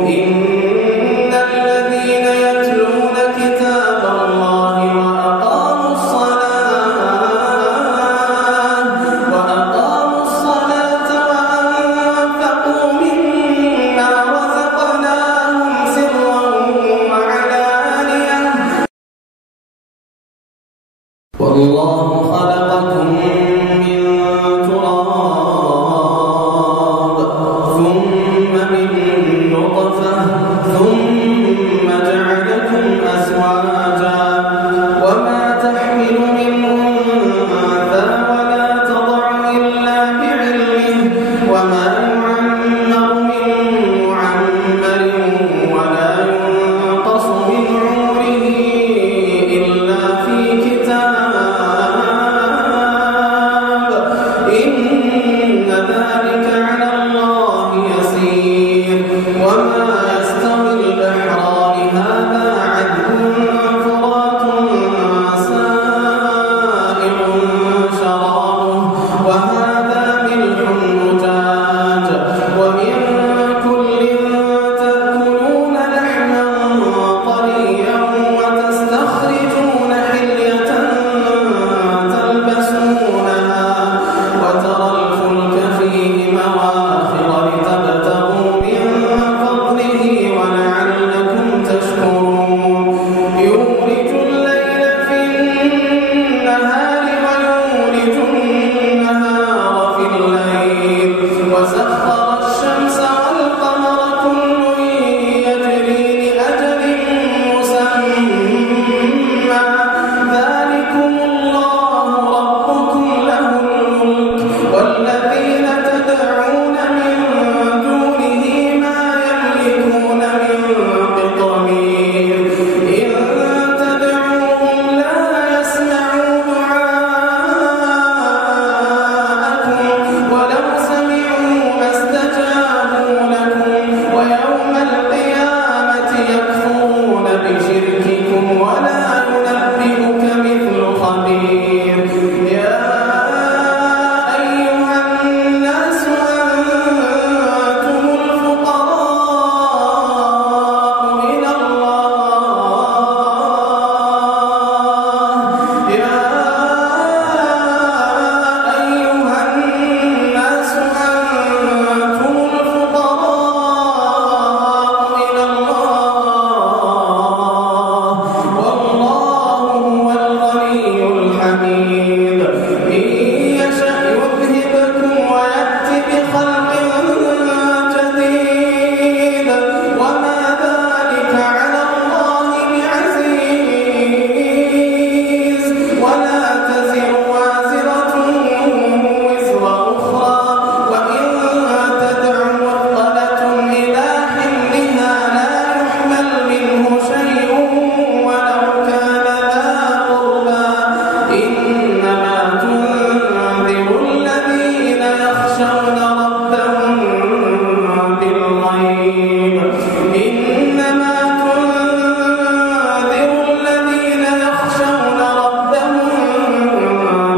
إن الذين يتلون كتاب الله وأقاموا الصلاة وأنفقوا مما رزقناهم سرا وعلانية والله خلقكم من تراب ثم من نطفة ثم جعلكم أزواجا وما تحمل من أنثى ولا تضع إلا بعلمه وما يعمر من معمر ولا ينقص من عمره إلا في كتاب إن ذلك على الله يسير وما يستوي البحران هذا عذب فرات سائغ شرابه وهذا ملح أجاج ومن كل تأكلون لحما طريا وتستخرجون حلية تلبسونها وترى الفلك فيه مواخر لتبتغوا من فضله ولعلكم تشكرون يولج الليل في النهار ويولج النهار في الليل وسخر الشمس والقمر كل يجري لأجل مسمى ذلكم الله ربكم له الملك والذين تدعون من دونه ما يملكون من قطمير إن تدعوهم لا يسمعوا دعاءكم ولو سمعوا ما استجابوا لكم ويوم القيامة يكفرون بشرككم ولا ينبئك مثل خبير يا أيها الناس أنتم الفقراء إلى الله يا أيها الناس أنتم الفقراء إلى الله والله هو الغني الحميد إن يشأ يذهبكم ويأتي بخلق جديد وما ذلك على الله بعزيز ولا تزر وازرة وزر أخرى وإن تدع مثقلة إلى حملها لا يحمل منه شيء ولو كان ذا قربى إنما تنذر الذين يخشون ربهم بالغيب إنما تنذر الذين يخشون ربهم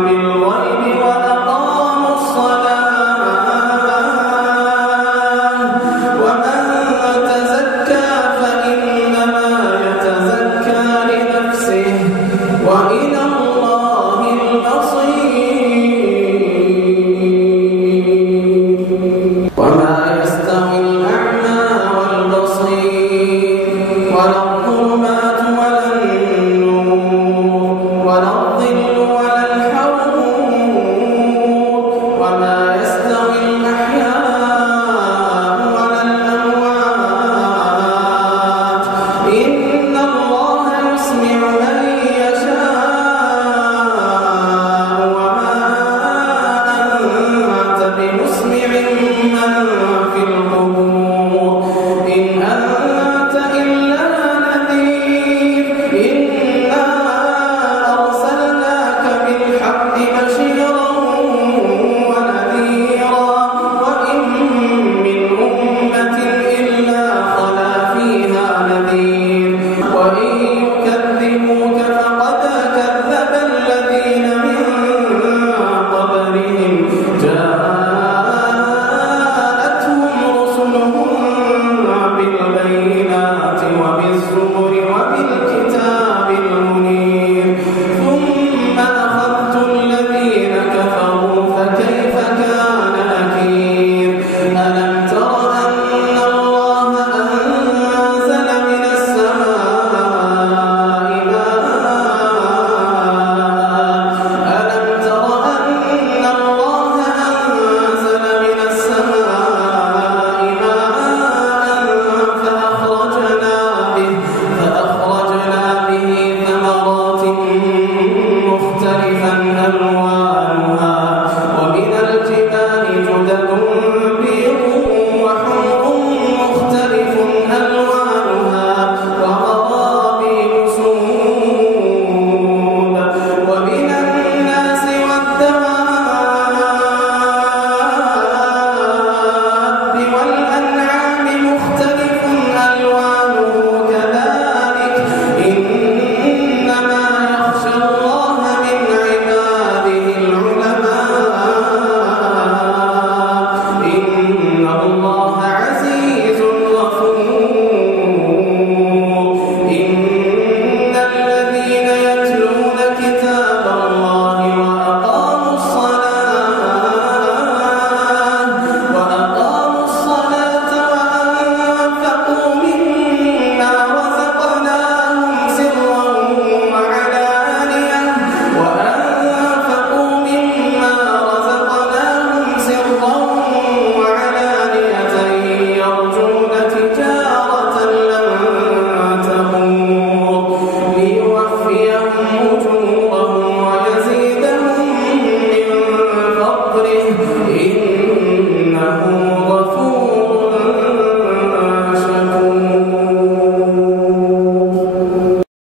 بالغيب وأقاموا الصلاة ومن تزكى فإنما يتزكى لنفسه وإلى الله المصير وما يستوي الأعمى والبصير بالبينات وبالزبر